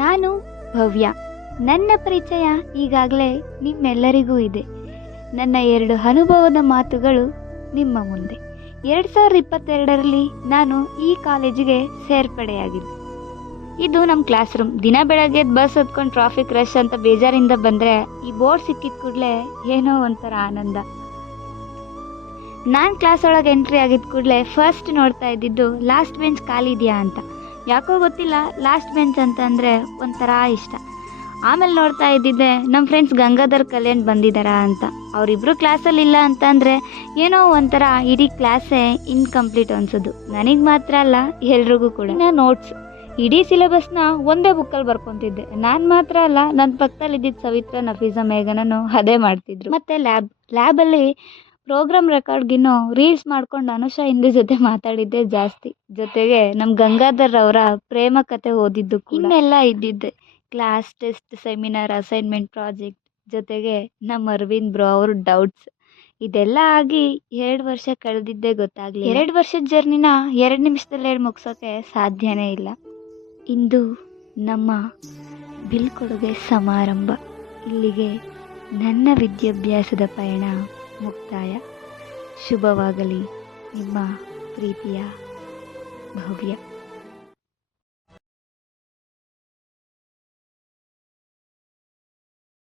ನಾನು ಭವ್ಯ. ನನ್ನ ಪರಿಚಯ ಈಗಾಗಲೇ ನಿಮ್ಮೆಲ್ಲರಿಗೂ ಇದೆ. ನನ್ನ 2 ಅನುಭವದ ಮಾತುಗಳು ನಿಮ್ಮ ಮುಂದೆ. 2022ರಲ್ಲಿ ನಾನು ಈ ಕಾಲೇಜಿಗೆ ಸೇರ್ಪಡೆಯಾಗಿದ್ದೆ. ಇದು ನಮ್ಮ ಕ್ಲಾಸ್ ರೂಮ್. ದಿನ ಬೆಳಗ್ಗೆ ಬಸ್ ಹತ್ಕೊಂಡು ಟ್ರಾಫಿಕ್ ರಶ್ ಅಂತ ಬೇಜಾರಿಂದ ಬಂದರೆ ಈ ಬೋರ್ಡ್ ಸಿಕ್ಕಿದ ಕೂಡಲೇ ಏನೋ ಒಂಥರ ಆನಂದ. ನಾನು ಕ್ಲಾಸ್ ಒಳಗೆ ಎಂಟ್ರಿ ಆಗಿದ್ದ ಕೂಡಲೇ ಫಸ್ಟ್ ನೋಡ್ತಾ ಇದ್ದಿದ್ದು ಲಾಸ್ಟ್ ಬೆಂಚ್ ಖಾಲಿ ಇದೆಯಾ ಅಂತ. ಯಾಕೋ ಗೊತ್ತಿಲ್ಲ, ಲಾಸ್ಟ್ ಬೆಂಚ್ ಅಂತಂದರೆ ಒಂಥರ ಇಷ್ಟ. ಆಮೇಲೆ ನೋಡ್ತಾ ಇದ್ದಿದ್ದೆ ನಮ್ಮ ಫ್ರೆಂಡ್ಸ್ ಗಂಗಾಧರ್ ಕಲ್ಯಾಣ್ ಬಂದಿದ್ದಾರಾ ಅಂತ. ಅವರಿಬ್ಬರು ಕ್ಲಾಸಲ್ಲಿ ಇಲ್ಲ ಅಂತಂದರೆ ಏನೋ ಒಂಥರ ಇಡೀ ಕ್ಲಾಸೇ ಇನ್ಕಂಪ್ಲೀಟ್ ಅನ್ಸೋದು. ನನಗೆ ಮಾತ್ರ ಅಲ್ಲ, ಎಲ್ರಿಗೂ ಕೂಡ. ನೋಟ್ಸ್ ಇಡೀ ಸಿಲೆಬಸ್ನ ಒಂದೇ ಬುಕ್ಕಲ್ಲಿ ಬರ್ಕೊತಿದ್ದೆ. ನಾನು ಮಾತ್ರ ಅಲ್ಲ, ನನ್ನ ಪಕ್ಕದಲ್ಲಿ ಇದ್ದಿದ್ದು ಸವಿತ್ರ, ನಫೀಸಾ, ಮೇಘನೂ ಅದೇ ಮಾಡ್ತಿದ್ರು. ಮತ್ತು ಲ್ಯಾಬಲ್ಲಿ ಪ್ರೋಗ್ರಾಮ್ ರೆಕಾರ್ಡ್ಗಿನ್ನೂ ರೀಲ್ಸ್ ಮಾಡ್ಕೊಂಡು ಅನುಷಾ ಹಿಂದೆ ಜೊತೆ ಮಾತಾಡಿದ್ದೆ ಜಾಸ್ತಿ. ಜೊತೆಗೆ ನಮ್ಮ ಗಂಗಾಧರ್ ಅವರ ಪ್ರೇಮ ಕತೆ ಓದಿದ್ದು ಕೂಡ. ಇನ್ನೆಲ್ಲ ಇದ್ದಿದ್ದೆ class test, seminar, assignment, project, ಜೊತೆಗೆ ನಮ್ಮ ಅರವಿಂದ್ ಬ್ರೋ ಅವ್ರ ಡೌಟ್ಸ್. ಇದೆಲ್ಲ ಆಗಿ 2 ವರ್ಷ ಕಳೆದಿದ್ದೇ ಗೊತ್ತಾಗಲಿಲ್ಲ. 2 ವರ್ಷದ ಜರ್ನಿನ 2 ನಿಮಿಷದಲ್ಲೇ ಮುಗಿಸೋಕೆ ಸಾಧ್ಯನೇ ಇಲ್ಲ. ಇಂದು ನಮ್ಮ ಬೀಳ್ಕೊಡುಗೆ ಸಮಾರಂಭ. ಇಲ್ಲಿಗೆ ನನ್ನ ವಿದ್ಯಾಭ್ಯಾಸದ ಪಯಣ ಮುಕ್ತಾಯ. ಶುಭವಾಗಲಿ. ನಿಮ್ಮ ಪ್ರೀತಿಯ ಭವ್ಯ.